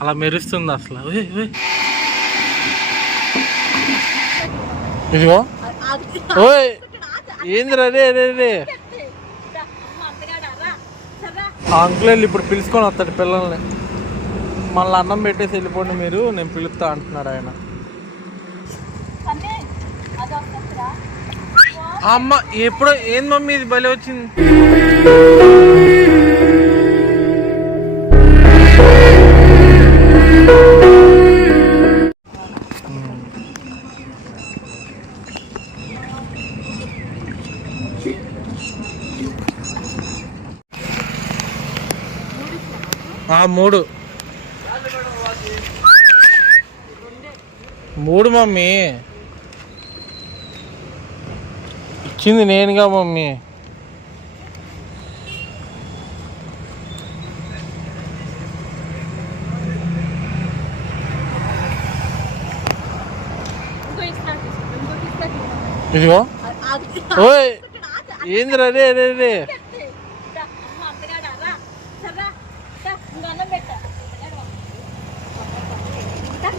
అలా మెరుస్తుంది అసలు. ఇదిగో ఓయ్, ఏంది రే రే రే. అంకుల్ ఇప్పుడు పిలుచుకొని వస్తాడు పిల్లల్ని. మళ్ళీ అన్నం పెట్టేసి వెళ్ళిపోండి మీరు, నేను పిలుస్తా అంటున్నాడు ఆయన. అమ్మ ఎప్పుడో ఏంది మమ్మీ ఇది భలే వచ్చింది. మూడు మూడు మమ్మీ ఇచ్చింది నేనుగా మమ్మీ. ఇదిగో ఓయ్, ఏంది రే రే రే.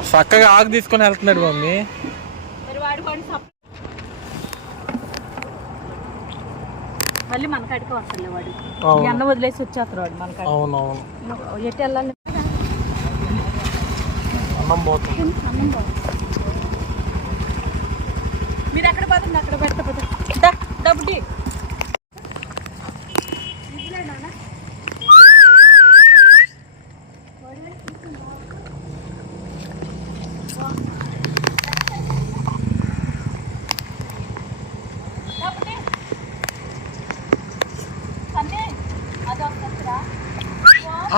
చక్కగా ఆకు తీసుకొని వెళ్తున్నాడు మమ్మీ. మళ్ళీ మన కాడికి వస్తాడు వాడు. అన్న వదిలేసి వచ్చేస్తాడు వాడు మన కాడికి. అవునవును. ఎటు వెళ్ళాలి? అన్నం పోతుంది. మీరు ఎక్కడ పోతుంది అక్కడ పెట్టకపోతే డబ్బుటి.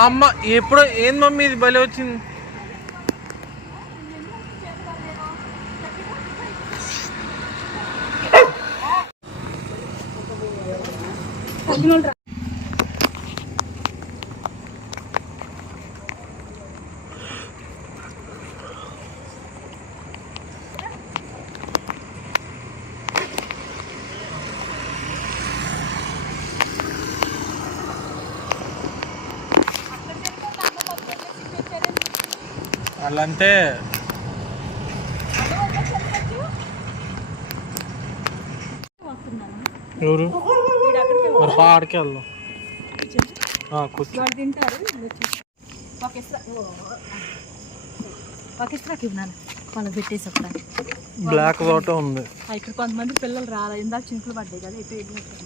అమ్మ ఎప్పుడో ఏంది మమ్మీ ఇది భలే వచ్చింది. వాళ్ళంతే. ఎవరు మరి ఆడికి వెళ్దాం. తింటారు. వాళ్ళకి పెట్టేసి వస్తాను. బ్లాక్ వాటర్ ఉంది ఇక్కడ. కొంతమంది పిల్లలు రాలా, ఇందాక చినుకులు పడ్డాయి కదా. ఎటు వెళ్ళినట్టు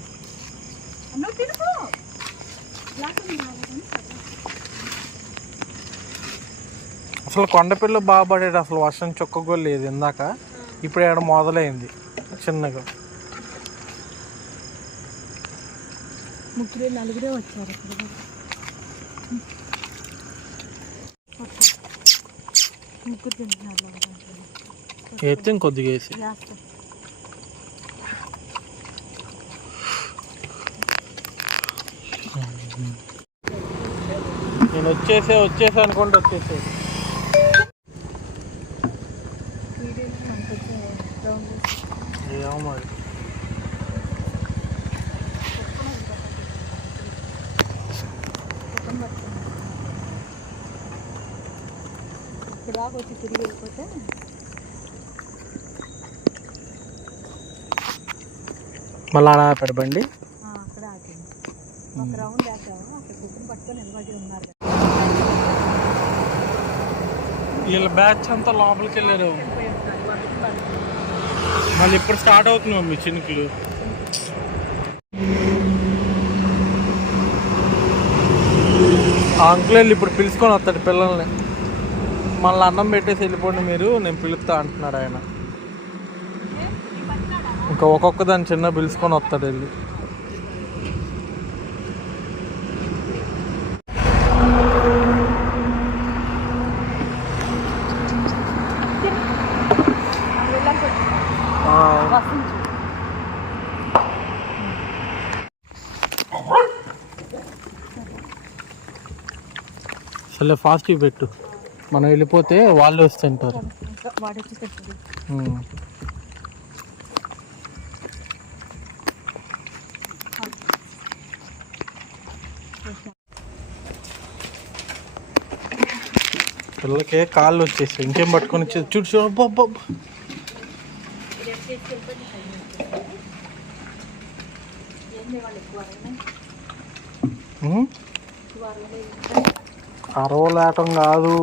అసలు కొండపిల్ల బాగా పడేది. అసలు వర్షం చుక్క కూడా లేదు ఇందాక. ఇప్పుడు ఏడ మొదలైంది చిన్నగా. ముగ్గురు నలుగురే వచ్చారు. ముగ్గురు తింటున్నారు. వేస్తే కొద్దిగా వేసి నేను వచ్చేసా అనుకుంటే వచ్చేసే. ఏమో మరి. ఇలాగ వచ్చి తిరిగి వెళ్ళిపోతే మళ్ళీ అలా పెడబండి అక్కడ ఆగింది. ఒక రౌండ్ వేసాము. అక్కడ గుడ్డును పట్టుకొని నిలబడి ఉన్నారు. వీళ్ళ బ్యాచ్ అంతా లోపలికి వెళ్ళారు. మళ్ళీ ఇప్పుడు స్టార్ట్ అవుతుంది మమ్మీ చినుకులు. అంకుల్ ఇప్పుడు పిలుచుకొని వస్తాడు పిల్లల్ని. మళ్ళీ అన్నం పెట్టేసి వెళ్ళిపోండి మీరు, నేను పిలుస్తా అంటున్నాడు ఆయన. ఇంకా ఒక్కొక్క దాన్ని చిన్న పిలుచుకొని వస్తాడు వెళ్ళి. అసలు ఫాస్ట్గా పెట్టు, మనం వెళ్ళిపోతే వాళ్ళు వస్తుంటారు. పిల్లకే కాళ్ళు వచ్చేసాయి, ఇంకేం పట్టుకొని వచ్చేది చూడు చూడు. అబ్బా అబ్బా అబ్బా. అరవలేటం కాదు,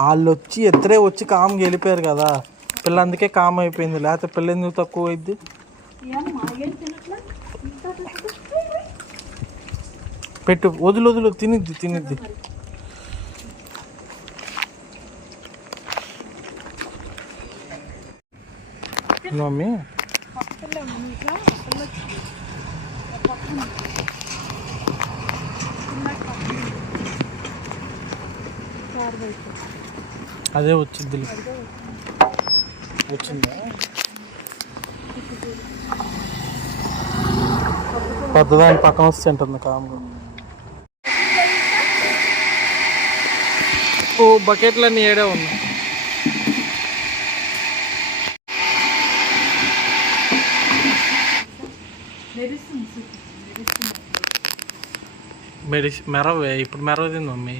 వాళ్ళు వచ్చి ఇద్దరే వచ్చి కామ్కి వెళ్ళిపోయారు కదా, పిల్ల అందుకే కామ్ అయిపోయింది, లేకపోతే పిల్ల ఎందుకు తక్కువ అయింది. పెట్టు, వదులు వదులు, తినిద్ది తినిద్ది. మమ్మీ అదే వచ్చింది, వచ్చిందా పెద్దదాని పక్కన వస్తే ఉంటుంది కామ్గా. ఓ బకెట్లన్నీ ఏడే ఉన్నాయి. మెరవే ఇప్పుడు మెరవదింది మమ్మీ,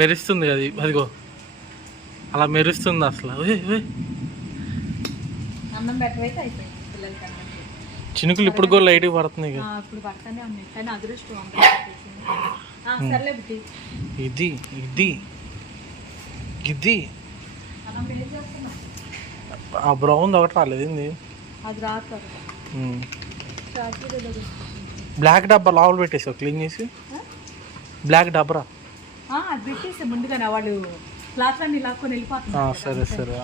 మెరుస్తుంది అది, అదిగో అలా మెరుస్తుంది అసలు. చినుకులు ఇప్పుడు కూడా లైట్గా పడుతున్నాయి కదా. ఇది ఇది ఇది ఆ బ్రౌన్ ఒకటి రాలేదు ఏంది, బ్లాక్ డబ్బా లోపల పెట్టేసావు క్లీన్ చేసి, బ్లాక్ డబ్బరా పెట్టేసి ముందుగానే వాళ్ళు క్లాత్ అన్ని లాక్కొని వెళ్ళిపోతున్నారు. సరే సరే.